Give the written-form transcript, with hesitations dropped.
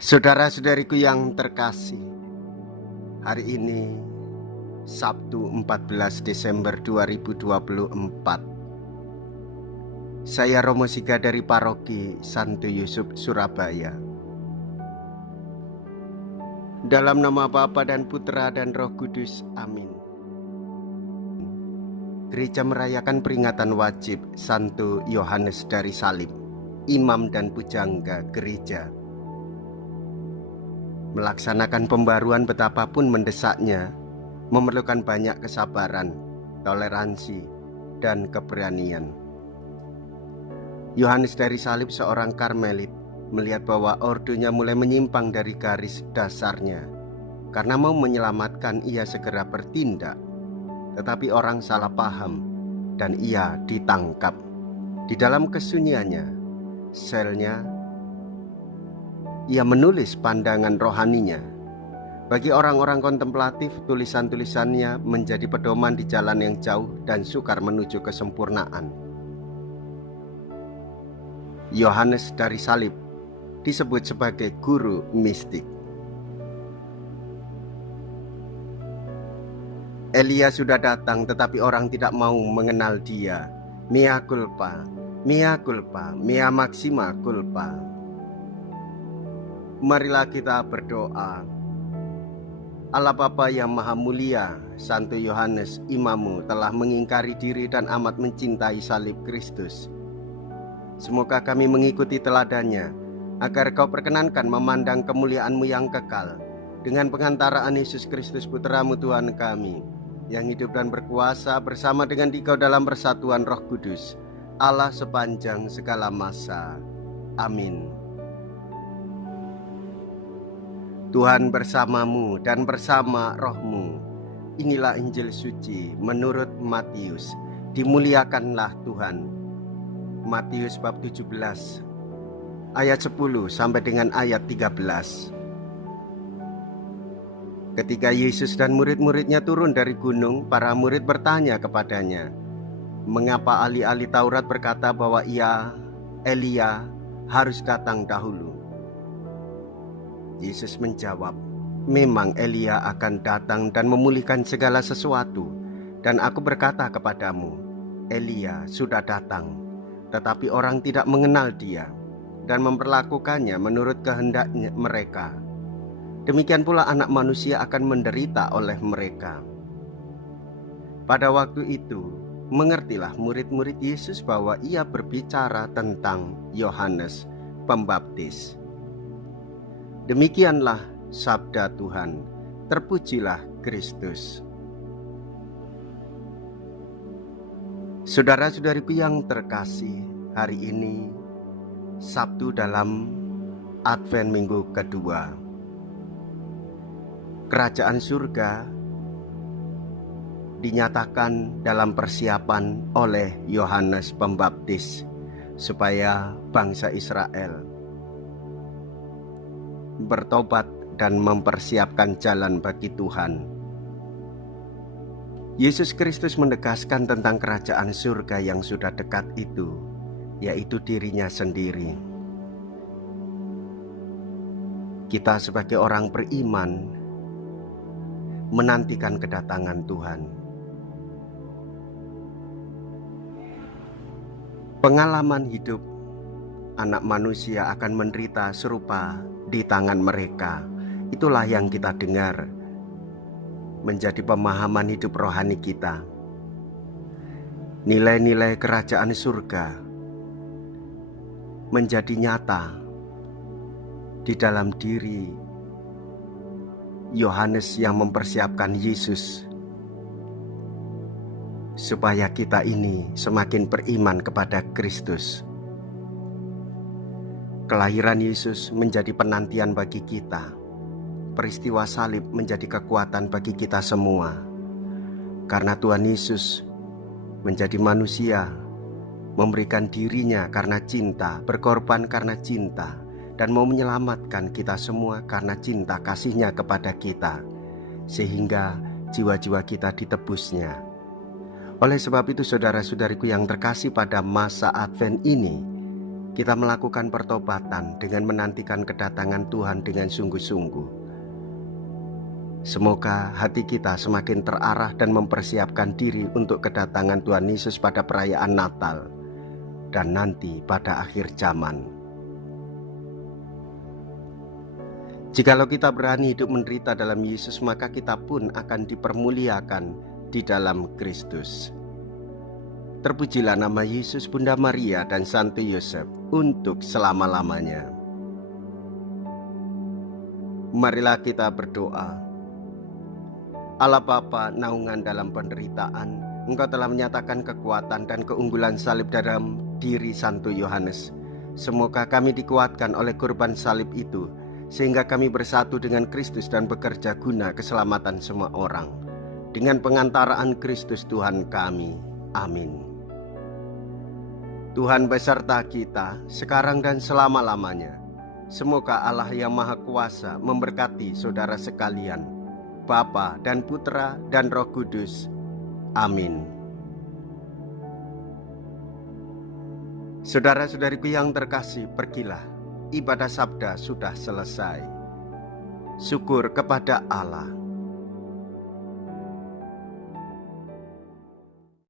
Saudara-saudariku yang terkasih, hari ini Sabtu 14 Desember 2024. Saya Romo Siga dari Paroki Santo Yusuf, Surabaya. Dalam nama Bapa dan Putra dan Roh Kudus, amin. Gereja merayakan peringatan wajib Santo Yohanes dari Salib, imam dan pujangga gereja. Melaksanakan pembaruan betapapun mendesaknya, memerlukan banyak kesabaran, toleransi, dan keberanian. Yohanes dari Salib, seorang Karmelit, melihat bahwa ordonya mulai menyimpang dari garis dasarnya. Karena mau menyelamatkan, ia segera bertindak. Tetapi orang salah paham, dan ia ditangkap. Di dalam kesunyiannya, selnya, ia menulis pandangan rohaninya. Bagi orang-orang kontemplatif, tulisan-tulisannya menjadi pedoman di jalan yang jauh dan sukar menuju kesempurnaan. Yohanes dari Salib disebut sebagai guru mistik. Elia sudah datang, tetapi orang tidak mau mengenal dia. Mea culpa, mea culpa, mea maxima culpa. Marilah kita berdoa. Allah Bapa yang Maha Mulia, Santo Yohanes imamu telah mengingkari diri dan amat mencintai salib Kristus. Semoga kami mengikuti teladannya, agar kau perkenankan memandang kemuliaan-Mu yang kekal, dengan pengantaraan Yesus Kristus Putramu Tuhan kami, yang hidup dan berkuasa bersama dengan Dikau dalam persatuan Roh Kudus, Allah sepanjang segala masa. Amin. Tuhan bersamamu dan bersama rohmu. Inilah Injil suci menurut Matius. Dimuliakanlah Tuhan. Matius bab 17 ayat 10 sampai dengan ayat 13. Ketika Yesus dan murid-muridnya turun dari gunung, para murid bertanya kepadanya, mengapa ahli-ahli Taurat berkata bahwa Elia harus datang dahulu? Yesus menjawab, memang Elia akan datang dan memulihkan segala sesuatu. Dan aku berkata kepadamu, Elia sudah datang, tetapi orang tidak mengenal dia dan memperlakukannya menurut kehendaknya mereka. Demikian pula Anak Manusia akan menderita oleh mereka. Pada waktu itu, mengertilah murid-murid Yesus bahwa ia berbicara tentang Yohanes Pembaptis. Demikianlah sabda Tuhan. Terpujilah Kristus. Saudara-saudariku yang terkasih, hari ini Sabtu dalam Advent minggu kedua. Kerajaan surga dinyatakan dalam persiapan oleh Yohanes Pembaptis supaya bangsa Israel bertobat dan mempersiapkan jalan bagi Tuhan. Yesus Kristus menegaskan tentang kerajaan surga yang sudah dekat itu, yaitu dirinya sendiri. Kita sebagai orang beriman menantikan kedatangan Tuhan. Pengalaman hidup anak manusia akan menderita serupa di tangan mereka. Itulah yang kita dengar, menjadi pemahaman hidup rohani kita. Nilai-nilai kerajaan surga menjadi nyata di dalam diri Yohanes yang mempersiapkan Yesus, supaya kita ini semakin beriman kepada Kristus. Kelahiran Yesus menjadi penantian bagi kita. Peristiwa salib menjadi kekuatan bagi kita semua. Karena Tuhan Yesus menjadi manusia, memberikan dirinya karena cinta, berkorban karena cinta, dan mau menyelamatkan kita semua karena cinta kasihnya kepada kita, sehingga jiwa-jiwa kita ditebusnya. Oleh sebab itu, saudara-saudariku yang terkasih, pada masa Advent ini kita melakukan pertobatan dengan menantikan kedatangan Tuhan dengan sungguh-sungguh. Semoga hati kita semakin terarah dan mempersiapkan diri untuk kedatangan Tuhan Yesus pada perayaan Natal dan nanti pada akhir zaman. Jikalau kita berani hidup menderita dalam Yesus, maka kita pun akan dipermuliakan di dalam Kristus. Terpujilah nama Yesus, Bunda Maria, dan Santo Yosef untuk selama-lamanya. Marilah kita berdoa. Allah Bapa, naungan dalam penderitaan, Engkau telah menyatakan kekuatan dan keunggulan salib dalam diri Santo Yohanes. Semoga kami dikuatkan oleh kurban salib itu, sehingga kami bersatu dengan Kristus dan bekerja guna keselamatan semua orang. Dengan pengantaraan Kristus Tuhan kami. Amin. Tuhan beserta kita, sekarang dan selama-lamanya. Semoga Allah yang Maha Kuasa memberkati saudara sekalian, Bapa dan Putra dan Roh Kudus. Amin. Saudara-saudariku yang terkasih, pergilah. Ibadah sabda sudah selesai. Syukur kepada Allah.